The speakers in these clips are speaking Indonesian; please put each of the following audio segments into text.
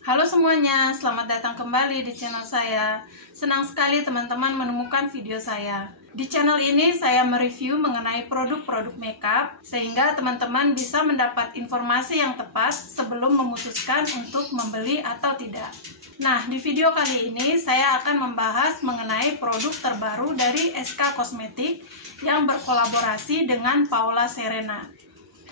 Halo semuanya, selamat datang kembali di channel saya. Senang sekali teman-teman menemukan video saya. Di channel ini saya mereview mengenai produk-produk makeup sehingga teman-teman bisa mendapat informasi yang tepat sebelum memutuskan untuk membeli atau tidak. Nah, di video kali ini saya akan membahas mengenai produk terbaru dari SK Cosmetics yang berkolaborasi dengan Paula Serena.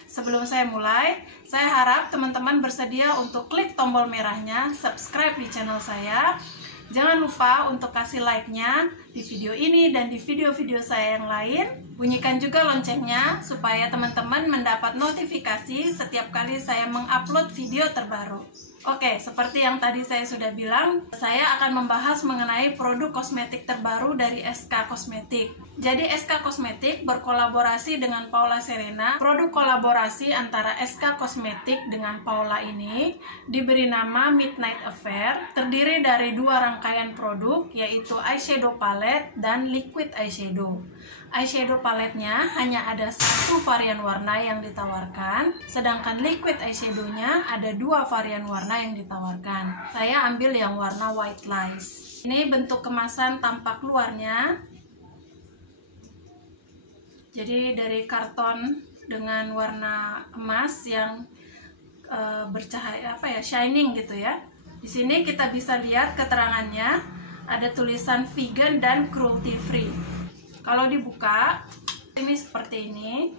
Sebelum saya mulai, saya harap teman-teman bersedia untuk klik tombol merahnya, subscribe di channel saya. Jangan lupa untuk kasih like-nya di video ini dan di video-video saya yang lain. Bunyikan juga loncengnya supaya teman-teman mendapat notifikasi setiap kali saya mengupload video terbaru. Oke, seperti yang tadi saya sudah bilang, saya akan membahas mengenai produk kosmetik terbaru dari SK Cosmetics. Jadi SK Cosmetics berkolaborasi dengan Paula Serena. Produk kolaborasi antara SK Cosmetics dengan Paula ini diberi nama Midnight Affair, terdiri dari dua rangkaian produk, yaitu eyeshadow palette dan liquid eyeshadow. Eyeshadow paletnya hanya ada satu varian warna yang ditawarkan, sedangkan liquid eyeshadownya ada dua varian warna yang ditawarkan. Saya ambil yang warna White Lies. Ini bentuk kemasan tampak luarnya. Jadi dari karton dengan warna emas yang bercahaya shining gitu ya. Di sini kita bisa lihat keterangannya, ada tulisan vegan dan cruelty free. Kalau dibuka, ini seperti ini.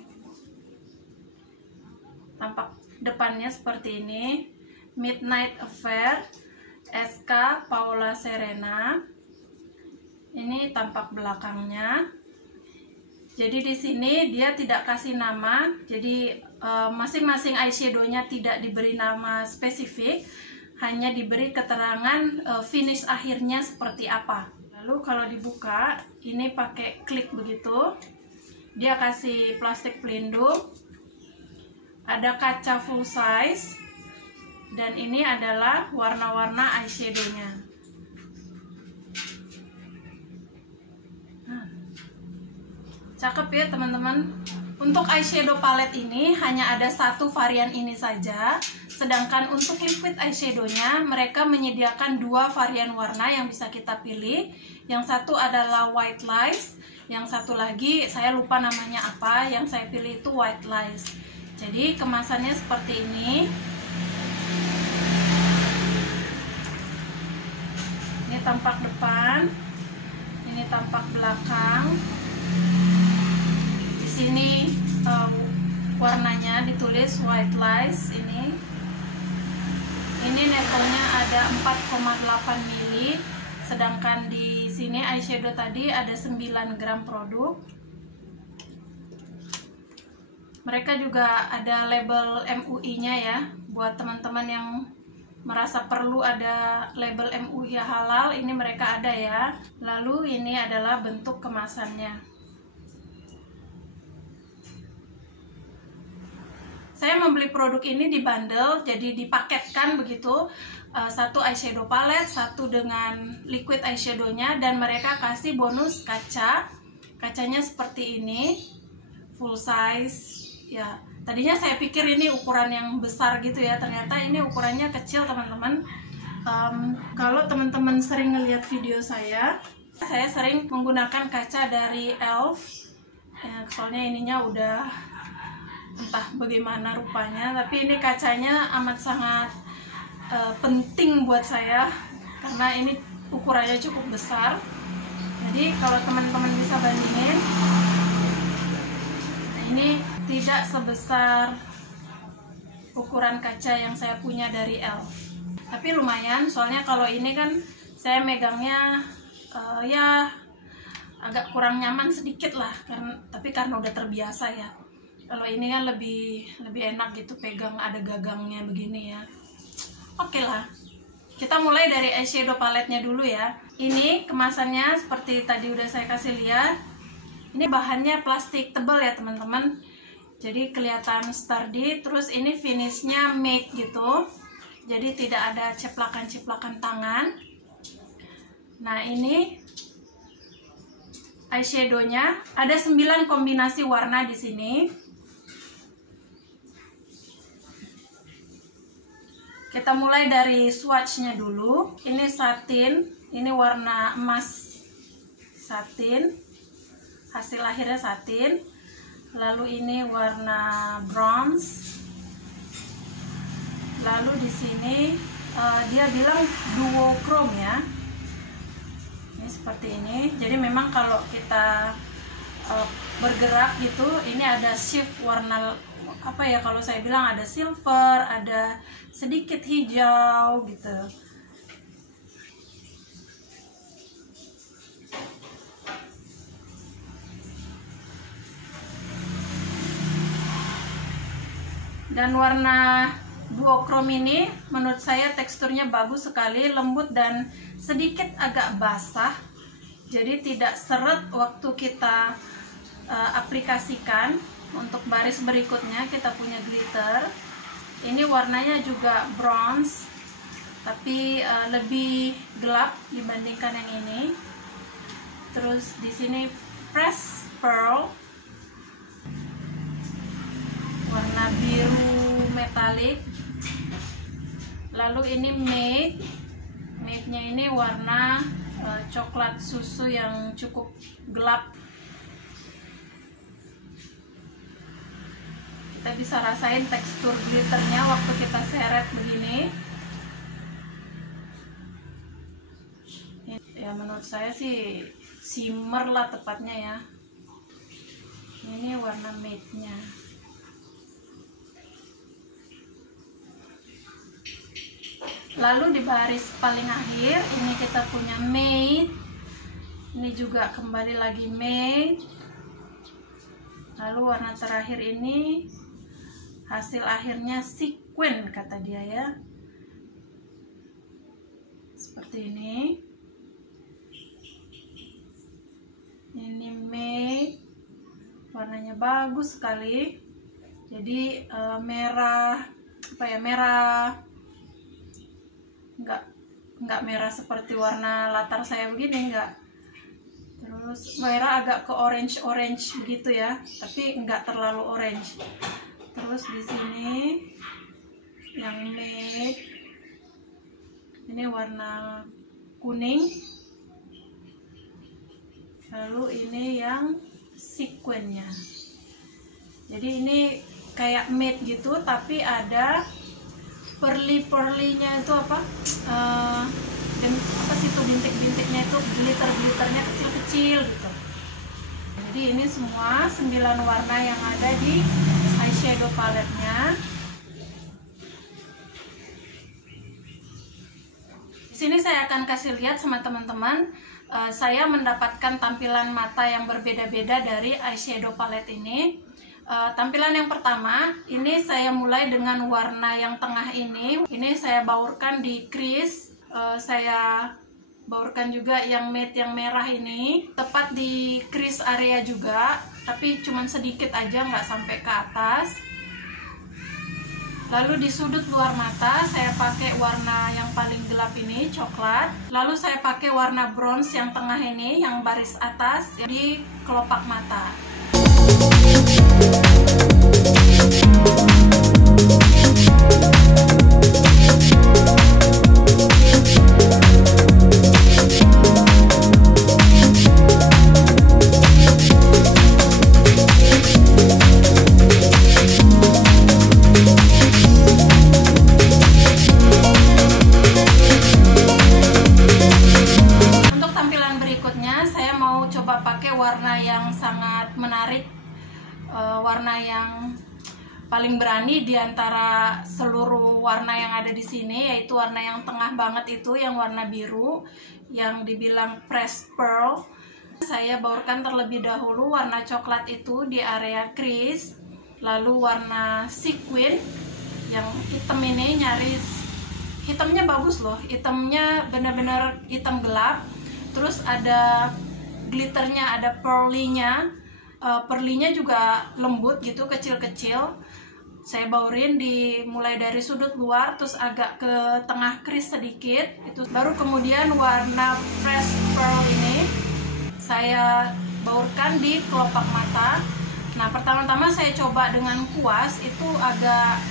Tampak depannya seperti ini. Midnight Affair SK Paula Serena. Ini tampak belakangnya. Jadi di sini dia tidak kasih nama. Jadi masing-masing eyeshadownya tidak diberi nama spesifik, hanya diberi keterangan finish akhirnya seperti apa. Lalu kalau dibuka, ini pakai klik begitu. Dia kasih plastik pelindung. Ada kaca full size. Dan ini adalah warna-warna eyeshadownya. Nah, cakep ya teman-teman. Untuk eyeshadow palette ini hanya ada satu varian ini saja. Sedangkan untuk liquid eyeshadownya mereka menyediakan dua varian warna yang bisa kita pilih. Yang satu adalah White Lies, yang satu lagi saya lupa namanya apa, yang saya pilih itu White Lies. Jadi kemasannya seperti ini. Ini tampak depan, ini tampak belakang. Di sini warnanya ditulis White Lies ini. Ini levelnya ada 4,8 mili, sedangkan di sini eyeshadow tadi ada 9 gram produk. Mereka juga ada label MUI-nya ya, buat teman-teman yang merasa perlu ada label MUI halal, ini mereka ada ya. Lalu ini adalah bentuk kemasannya. Saya membeli produk ini di bundle, jadi dipaketkan begitu. Satu eyeshadow palette, satu dengan liquid eyeshadownya, dan mereka kasih bonus kaca. Kacanya seperti ini, full size. Ya, tadinya saya pikir ini ukuran yang besar gitu ya, ternyata ini ukurannya kecil teman-teman. Kalau teman-teman sering ngelihat video saya sering menggunakan kaca dari e.l.f. Soalnya ininya udah entah bagaimana rupanya, tapi ini kacanya amat sangat penting buat saya karena ini ukurannya cukup besar. Jadi kalau teman-teman bisa bandingin, nah ini tidak sebesar ukuran kaca yang saya punya dari e.l.f. Tapi lumayan, soalnya kalau ini kan saya megangnya ya agak kurang nyaman sedikit lah, tapi karena udah terbiasa ya. Kalau ini kan lebih enak gitu pegang, ada gagangnya begini ya. Oke lah, kita mulai dari eyeshadow paletnya dulu ya. Ini kemasannya seperti tadi udah saya kasih lihat. Ini bahannya plastik tebal ya teman-teman. Jadi kelihatan sturdy. Terus ini finishnya matte gitu. Jadi tidak ada ceplakan-ceplakan tangan. Nah ini eyeshadownya ada 9 kombinasi warna di sini. Kita mulai dari swatchnya dulu. Ini satin, ini warna emas satin, hasil akhirnya satin. Lalu ini warna bronze. Lalu di sini dia bilang duochrome ya. Ini seperti ini. Jadi memang kalau kita bergerak gitu, ini ada shift warna apa ya, kalau saya bilang ada silver, ada sedikit hijau gitu. Dan warna duochrome ini menurut saya teksturnya bagus sekali, lembut dan sedikit agak basah. Jadi tidak seret waktu kita aplikasikan. Untuk baris berikutnya kita punya glitter. Ini warnanya juga bronze, tapi lebih gelap dibandingkan yang ini. Terus di sini pressed pearl, warna biru metalik. Lalu ini matte-nya ini warna coklat susu yang cukup gelap. Kita bisa rasain tekstur glitternya waktu kita seret begini. Ya menurut saya sih shimmer lah tepatnya ya. Ini warna matte-nya. Lalu di baris paling akhir ini kita punya matte. Ini juga kembali lagi matte. Lalu warna terakhir ini hasil akhirnya sequin kata dia ya. Seperti ini. Ini matte. Warnanya bagus sekali. Jadi merah apa ya, merah enggak merah seperti warna latar saya begini, enggak. Terus merah agak ke orange begitu ya, tapi enggak terlalu orange. Terus di sini yang matte ini warna kuning. Lalu ini yang sequinnya. Jadi ini kayak matte gitu, tapi ada perli-perlinya itu apa? Apa sih itu, bintik-bintiknya itu, glitter-glitternya kecil-kecil gitu. Jadi ini semua 9 warna yang ada di eyeshadow paletnya. Di sini saya akan kasih lihat sama teman-teman, saya mendapatkan tampilan mata yang berbeda-beda dari eyeshadow palet ini. Tampilan yang pertama, ini saya mulai dengan warna yang tengah ini. Ini saya baurkan di crease. Saya baurkan juga yang matte yang merah ini, tepat di crease area juga, tapi cuman sedikit aja, nggak sampai ke atas. Lalu di sudut luar mata saya pakai warna yang paling gelap ini, coklat. Lalu saya pakai warna bronze yang tengah ini, yang baris atas di kelopak mata. Warna yang sangat menarik, warna yang paling berani di antara seluruh warna yang ada di sini, yaitu warna yang tengah banget itu, yang warna biru, yang dibilang pressed pearl. Saya baurkan terlebih dahulu warna coklat itu di area crease, lalu warna sequin yang hitam ini, nyaris hitamnya bagus loh, hitamnya benar-benar hitam gelap. Terus ada glitternya, ada pearly-nya. Pearly-nya juga lembut gitu, kecil-kecil. Saya baurin mulai dari sudut luar, terus agak ke tengah crease sedikit. Itu baru kemudian warna pressed pearl ini saya baurkan di kelopak mata. Nah, pertama-tama saya coba dengan kuas, itu agak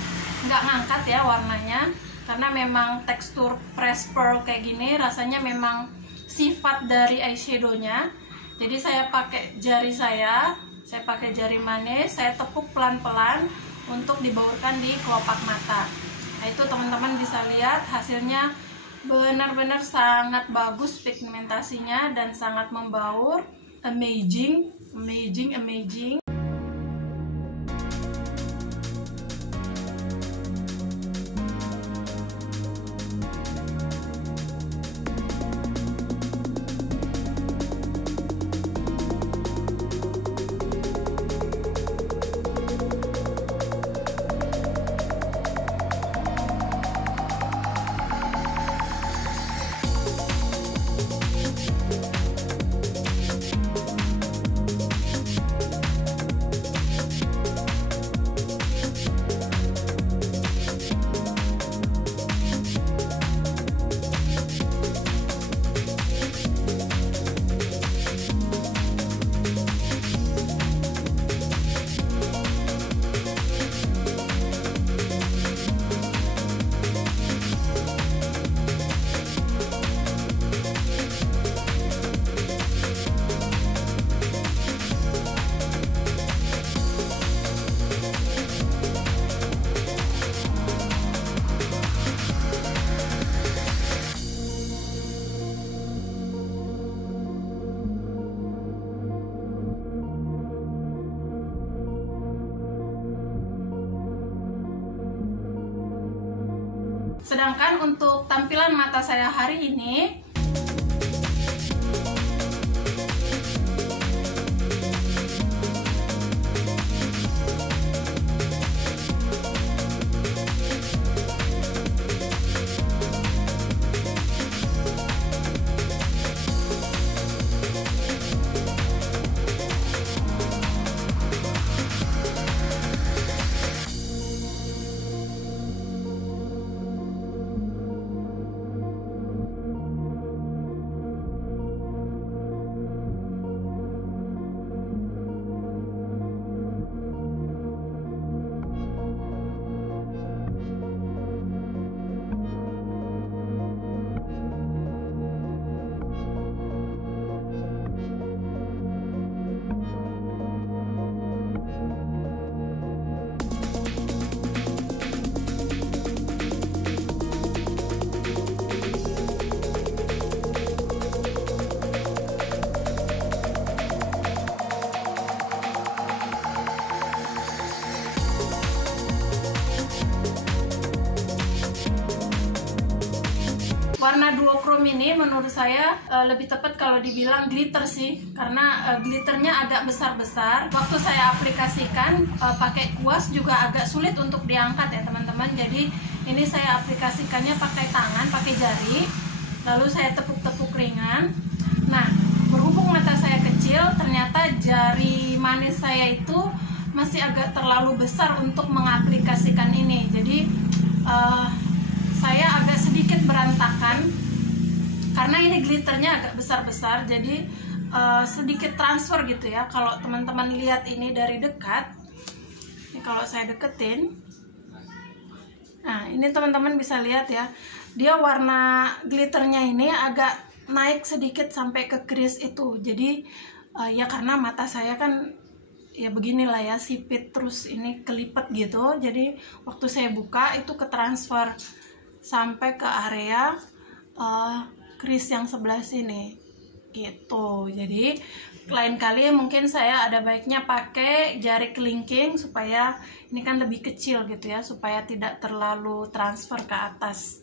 nggak ngangkat ya warnanya. karena memang tekstur press pearl kayak gini rasanya memang sifat dari eyeshadownya. Jadi saya pakai jari saya pakai jari manis, saya tepuk pelan-pelan untuk dibaurkan di kelopak mata. Nah itu teman-teman bisa lihat hasilnya benar-benar sangat bagus pigmentasinya dan sangat membaur, amazing. Sedangkan untuk tampilan mata saya hari ini, warna duochrome ini menurut saya lebih tepat kalau dibilang glitter sih, karena glitternya agak besar-besar. Waktu saya aplikasikan pakai kuas juga agak sulit untuk diangkat ya teman-teman. Jadi ini saya aplikasikannya pakai tangan, pakai jari, lalu saya tepuk-tepuk ringan. Nah, berhubung mata saya kecil, ternyata jari manis saya itu masih agak terlalu besar untuk mengaplikasikan ini. Jadi saya agak sedikit berantakan karena ini glitternya agak besar-besar, jadi sedikit transfer gitu ya. Kalau teman-teman lihat ini dari dekat, ini kalau saya deketin, nah ini teman-teman bisa lihat ya, dia warna glitternya ini agak naik sedikit sampai ke crease itu. Jadi ya karena mata saya kan ya beginilah ya, sipit terus ini kelipet gitu, jadi waktu saya buka itu ke transfer sampai ke area crease yang sebelah sini gitu. Jadi lain kali mungkin saya ada baiknya pakai jari kelingking supaya ini kan lebih kecil gitu ya, supaya tidak terlalu transfer ke atas.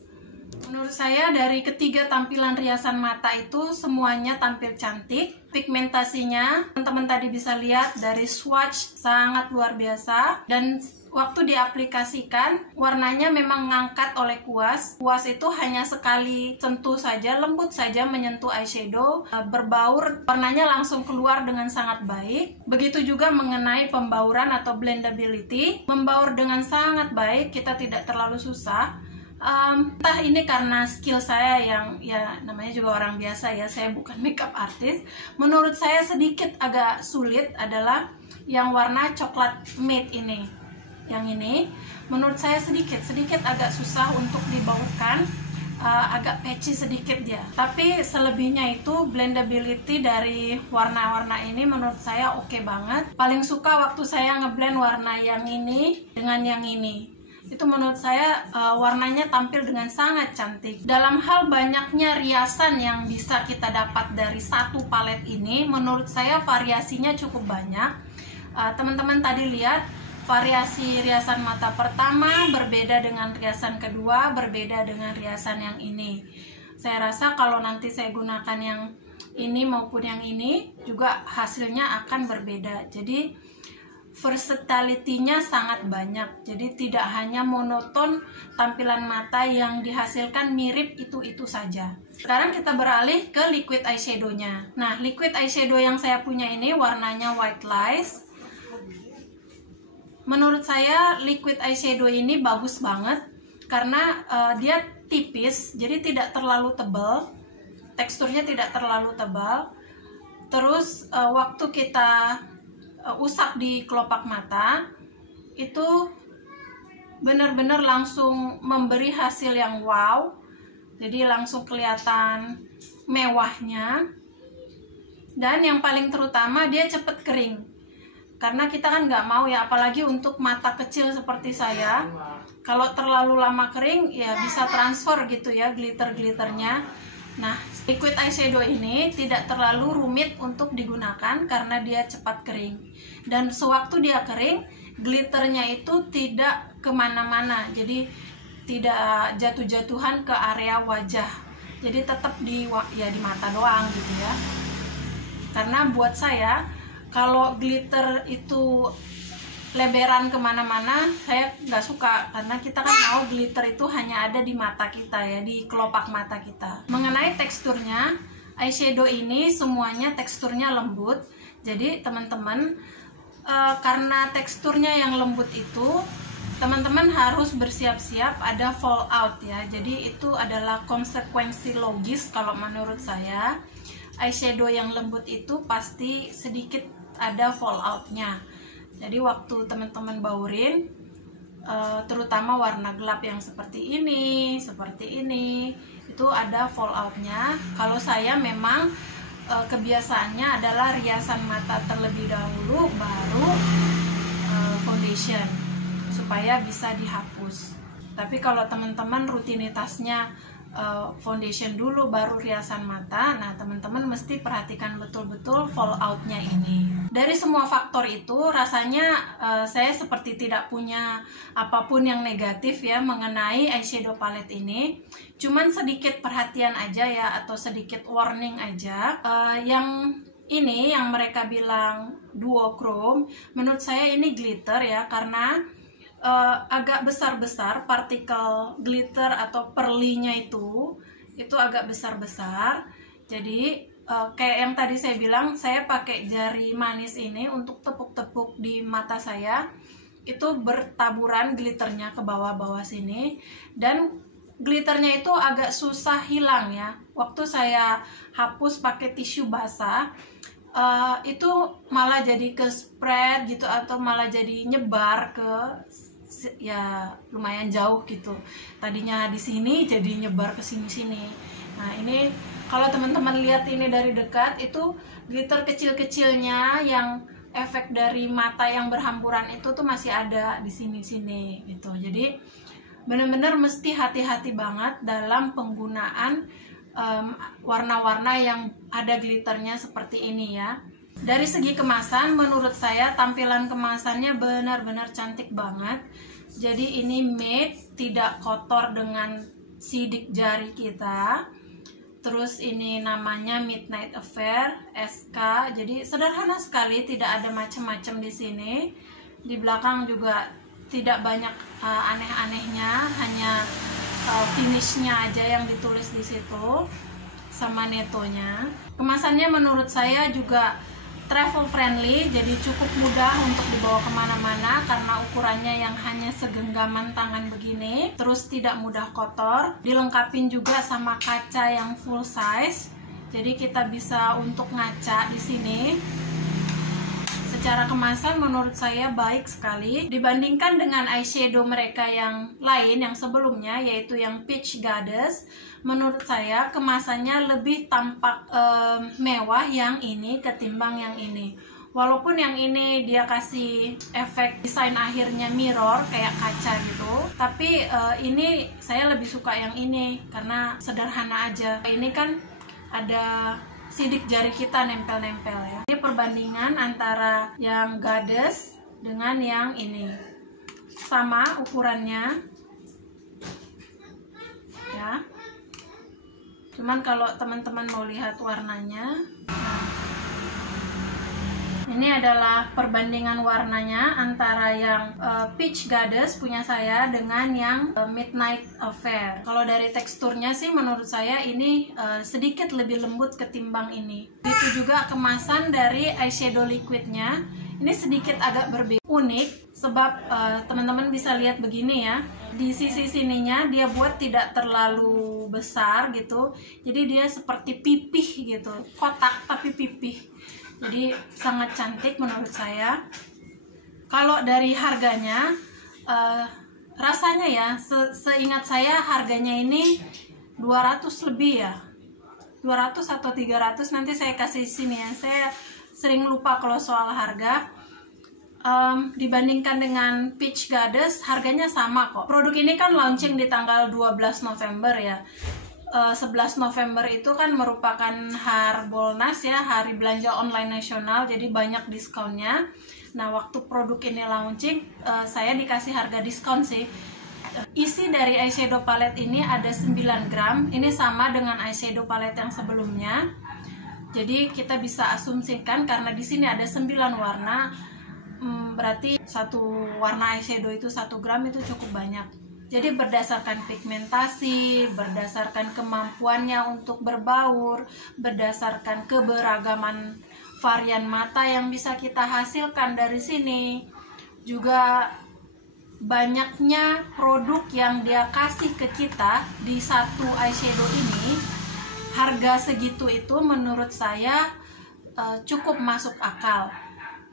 Menurut saya dari ketiga tampilan riasan mata itu semuanya tampil cantik. Pigmentasinya teman-teman tadi bisa lihat dari swatch sangat luar biasa, dan waktu diaplikasikan warnanya memang ngangkat oleh kuas. Kuas itu hanya sekali sentuh saja, lembut saja menyentuh eyeshadow, berbaur, warnanya langsung keluar dengan sangat baik. Begitu juga mengenai pembauran atau blendability, membaur dengan sangat baik, kita tidak terlalu susah. Entah ini karena skill saya yang ya namanya juga orang biasa ya, saya bukan makeup artist. Menurut saya sedikit agak sulit adalah yang warna coklat matte ini. Yang ini menurut saya sedikit agak susah untuk dibaurkan, agak patchy sedikit dia. Tapi selebihnya itu blendability dari warna-warna ini menurut saya oke banget. Paling suka waktu saya ngeblend warna yang ini dengan yang ini. Itu menurut saya warnanya tampil dengan sangat cantik. Dalam hal banyaknya riasan yang bisa kita dapat dari satu palet ini, menurut saya variasinya cukup banyak. Teman-teman tadi lihat variasi riasan mata pertama berbeda dengan riasan kedua, berbeda dengan riasan yang ini. Saya rasa kalau nanti saya gunakan yang ini maupun yang ini juga hasilnya akan berbeda. Jadi versatility-nya sangat banyak, jadi tidak hanya monoton tampilan mata yang dihasilkan mirip itu-itu saja. Sekarang kita beralih ke liquid eyeshadow-nya. Nah, liquid eyeshadow yang saya punya ini warnanya White Lies. Menurut saya liquid eyeshadow ini bagus banget karena dia tipis, jadi tidak terlalu tebal, teksturnya tidak terlalu tebal. Terus waktu kita usap di kelopak mata itu benar-benar langsung memberi hasil yang wow, jadi langsung kelihatan mewahnya. Dan yang paling terutama dia cepet kering, karena kita kan nggak mau ya, apalagi untuk mata kecil seperti saya, kalau terlalu lama kering ya bisa transfer gitu ya glitter-glitternya. Nah, liquid eyeshadow ini tidak terlalu rumit untuk digunakan karena dia cepat kering. Dan sewaktu dia kering, glitternya itu tidak kemana-mana, jadi tidak jatuh-jatuhan ke area wajah. Jadi tetap di mata doang gitu ya. Karena buat saya, kalau glitter itu leberan kemana-mana, saya nggak suka, karena kita kan mau glitter itu hanya ada di mata kita ya, di kelopak mata kita. Mengenai teksturnya, eyeshadow ini semuanya teksturnya lembut. Jadi teman-teman, karena teksturnya yang lembut itu, teman-teman harus bersiap-siap ada fallout ya. Jadi itu adalah konsekuensi logis kalau menurut saya. Eyeshadow yang lembut itu pasti sedikit ada falloutnya. Jadi waktu teman-teman baurin, terutama warna gelap yang seperti ini, itu ada falloutnya. Kalau saya memang kebiasaannya adalah riasan mata terlebih dahulu, baru foundation, supaya bisa dihapus. Tapi kalau teman-teman rutinitasnya foundation dulu baru riasan mata, nah teman-teman mesti perhatikan betul-betul falloutnya ini. Dari semua faktor itu rasanya saya seperti tidak punya apapun yang negatif ya mengenai eyeshadow palette ini. Cuman sedikit perhatian aja ya, atau sedikit warning aja. Yang ini yang mereka bilang duochrome, menurut saya ini glitter ya, karena agak besar-besar partikel glitter atau pearly-nya itu agak besar-besar. Jadi kayak yang tadi saya bilang, saya pakai jari manis ini untuk tepuk-tepuk di mata saya, itu bertaburan glitternya ke bawah-bawah sini, dan glitternya itu agak susah hilang ya. Waktu saya hapus pakai tisu basah, itu malah jadi ke spread gitu, atau malah jadi nyebar ke ya lumayan jauh gitu. Tadinya di sini jadi nyebar ke sini-sini. Nah, ini kalau teman-teman lihat ini dari dekat, itu glitter kecil-kecilnya yang efek dari mata yang berhamburan itu tuh masih ada di sini-sini gitu. Jadi benar-benar mesti hati-hati banget dalam penggunaan warna-warna yang ada glitternya seperti ini ya. Dari segi kemasan, menurut saya tampilan kemasannya benar-benar cantik banget. Jadi ini matte, tidak kotor dengan sidik jari kita. Terus ini namanya Midnight Affair SK. Jadi sederhana sekali, tidak ada macam-macam di sini. Di belakang juga tidak banyak aneh-anehnya, hanya finishnya aja yang ditulis di situ sama netonya. Kemasannya menurut saya juga travel friendly, jadi cukup mudah untuk dibawa kemana-mana karena ukurannya yang hanya segenggaman tangan begini. Terus tidak mudah kotor, dilengkapin juga sama kaca yang full size, jadi kita bisa untuk ngaca di sini Secara kemasan menurut saya baik sekali dibandingkan dengan eyeshadow mereka yang lain yang sebelumnya, yaitu yang Peach Goddess. Menurut saya kemasannya lebih tampak mewah yang ini ketimbang yang ini. Walaupun yang ini dia kasih efek desain akhirnya mirror kayak kaca gitu, tapi ini saya lebih suka yang ini karena sederhana aja. Ini kan ada sidik jari kita nempel-nempel ya. Ini perbandingan antara yang Goddess dengan yang ini. Sama ukurannya ya. Cuman kalau teman-teman mau lihat warnanya, ini adalah perbandingan warnanya antara yang Peach Goddess punya saya dengan yang Midnight Affair. Kalau dari teksturnya sih menurut saya ini sedikit lebih lembut ketimbang ini. Itu juga kemasan dari eyeshadow liquidnya. Ini sedikit agak berbeda, unik, sebab teman-teman bisa lihat begini ya. Di sisi sininya dia buat tidak terlalu besar gitu. Jadi dia seperti pipih gitu, kotak tapi pipih. Jadi sangat cantik menurut saya. Kalau dari harganya, rasanya ya, seingat saya harganya ini 200 lebih ya, 200 atau 300, nanti saya kasih sini ya. Saya sering lupa kalau soal harga. Dibandingkan dengan Peach Goddess, harganya sama kok. Produk ini kan launching di tanggal 12 November ya. 11 November itu kan merupakan Harbolnas ya, Hari Belanja Online Nasional, jadi banyak diskonnya. Nah, waktu produk ini launching, saya dikasih harga diskon sih. Isi dari eyeshadow palette ini ada 9 gram, ini sama dengan eyeshadow palette yang sebelumnya. Jadi kita bisa asumsikan karena di sini ada 9 warna, berarti satu warna eyeshadow itu 1 gram itu cukup banyak. Jadi berdasarkan pigmentasi, berdasarkan kemampuannya untuk berbaur, berdasarkan keberagaman varian mata yang bisa kita hasilkan dari sini, juga banyaknya produk yang dia kasih ke kita di satu eyeshadow ini, harga segitu itu menurut saya cukup masuk akal.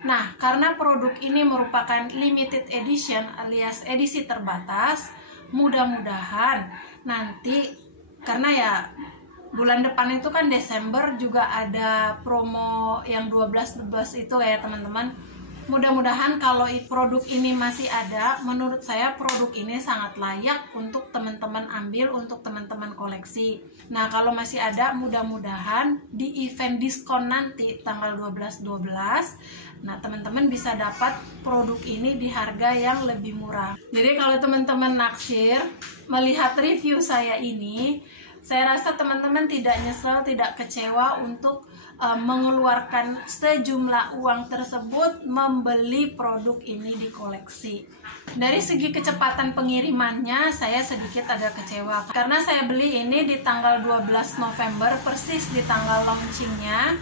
Nah, karena produk ini merupakan limited edition alias edisi terbatas, mudah-mudahan nanti, karena ya bulan depan itu kan Desember juga ada promo yang 12 itu ya teman-teman. Mudah-mudahan kalau produk ini masih ada, menurut saya produk ini sangat layak untuk teman-teman ambil, untuk teman-teman koleksi. Nah, kalau masih ada, mudah-mudahan di event diskon nanti tanggal 12/12, nah teman-teman bisa dapat produk ini di harga yang lebih murah. Jadi kalau teman-teman naksir melihat review saya ini, saya rasa teman-teman tidak nyesel, tidak kecewa untuk mengeluarkan sejumlah uang tersebut membeli produk ini di koleksi. Dari segi kecepatan pengirimannya saya sedikit agak kecewa karena saya beli ini di tanggal 12 November persis di tanggal launchingnya,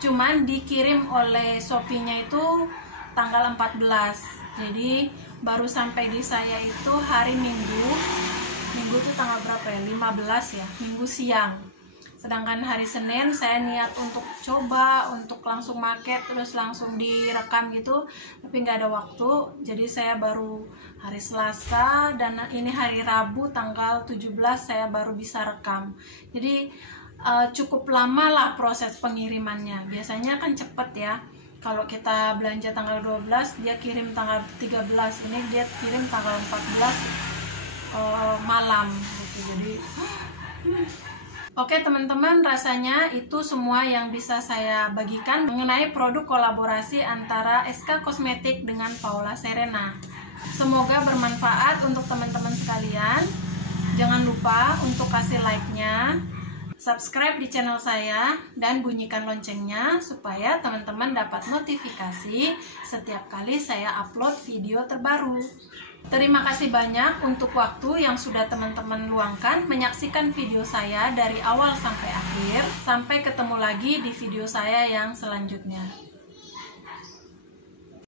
cuman dikirim oleh Shopee-nya itu tanggal 14. Jadi baru sampai di saya itu hari Minggu itu tanggal berapa ya? 15 ya, Minggu siang. Sedangkan hari Senin saya niat untuk coba, untuk langsung market, terus langsung direkam gitu, tapi nggak ada waktu. Jadi saya baru hari Selasa dan ini hari Rabu tanggal 17 saya baru bisa rekam. Jadi cukup lama lah proses pengirimannya. Biasanya kan cepet ya. Kalau kita belanja tanggal 12, dia kirim tanggal 13. Ini dia kirim tanggal 14 malam gitu. Jadi oke teman-teman, rasanya itu semua yang bisa saya bagikan mengenai produk kolaborasi antara SK Kosmetik dengan Paula Serena. Semoga bermanfaat untuk teman-teman sekalian. Jangan lupa untuk kasih like-nya, subscribe di channel saya, dan bunyikan loncengnya supaya teman-teman dapat notifikasi setiap kali saya upload video terbaru. Terima kasih banyak untuk waktu yang sudah teman-teman luangkan menyaksikan video saya dari awal sampai akhir. Sampai ketemu lagi di video saya yang selanjutnya.